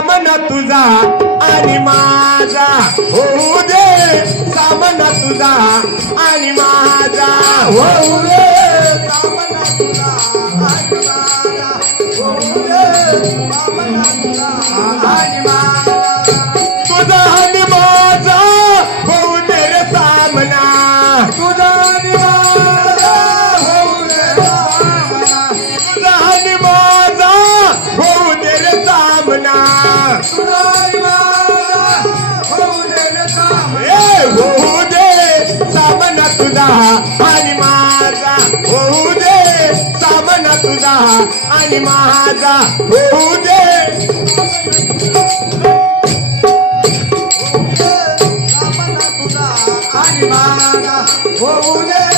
सामना तुझा आणि माझा होऊ दे सामना तुझा आणि माझा होऊ दे सामना तुझा आणि माझा होऊ दे सामना तुझा आणि माझा तुझा आणि माझा होऊ दे रे सामना तुझा आणि माझा होऊ दे सामना तुझा आणि माझा होऊ दे रे सामना तुझा आणि माझा होऊ दे रे सामना होऊ दे सामना तुझा आणि माझा होऊ दे सामना तुझा आणि माझा होऊ दे सामना तुझा आणि माझा होऊ दे